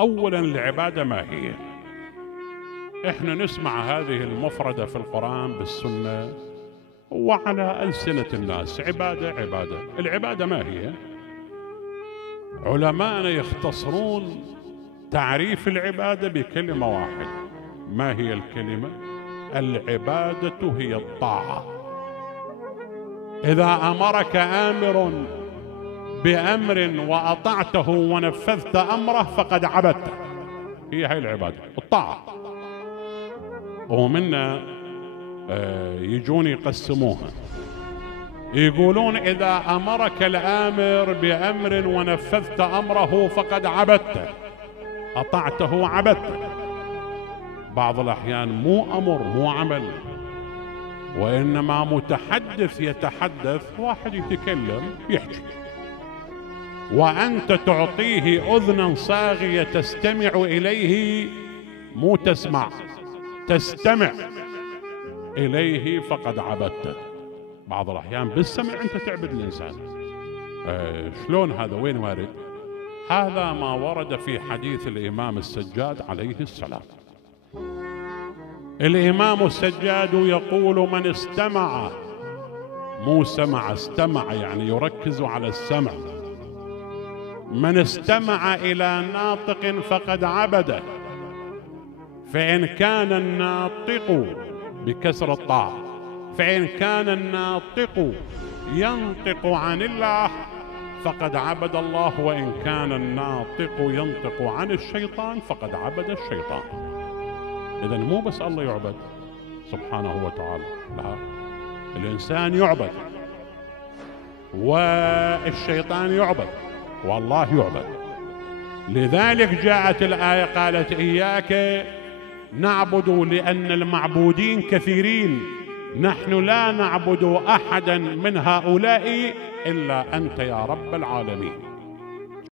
أولا العبادة ما هي؟ إحنا نسمع هذه المفردة في القرآن بالسنة وعلى ألسنة الناس، عبادة عبادة. العبادة ما هي؟ علماءنا يختصرون تعريف العبادة بكلمة واحدة. ما هي الكلمة؟ العبادة هي الطاعة. إذا أمرك آمر بأمر وأطعته ونفذت أمره فقد عبدته. هي العبادة، الطاعة. ومنا يجون يقسموها، يقولون إذا أمرك الآمر بأمر ونفذت أمره فقد عبدته، أطعته عبدته. بعض الأحيان مو أمر مو عمل، وإنما متحدث يتحدث، واحد يتكلم يحكي، وأنت تعطيه أذنا صاغية تستمع إليه، مو تسمع، تستمع إليه فقد عبدته. بعض الأحيان بالسمع أنت تعبد الإنسان. شلون هذا؟ وين وارد؟ هذا ما ورد في حديث الإمام السجاد عليه السلام. الإمام السجاد يقول: من استمع، مو سمع، استمع يعني يركز على السمع، من استمع إلى ناطق فقد عبده، فإن كان الناطق بكسر الطاء، فإن كان الناطق ينطق عن الله فقد عبد الله، وإن كان الناطق ينطق عن الشيطان فقد عبد الشيطان. إذن مو بس الله يعبد سبحانه وتعالى، لا، الإنسان يعبد والشيطان يعبد والله يعبد. لذلك جاءت الآية قالت: إياك نعبد، لأن المعبودين كثيرين، نحن لا نعبد أحدا من هؤلاء إلا أنت يا رب العالمين.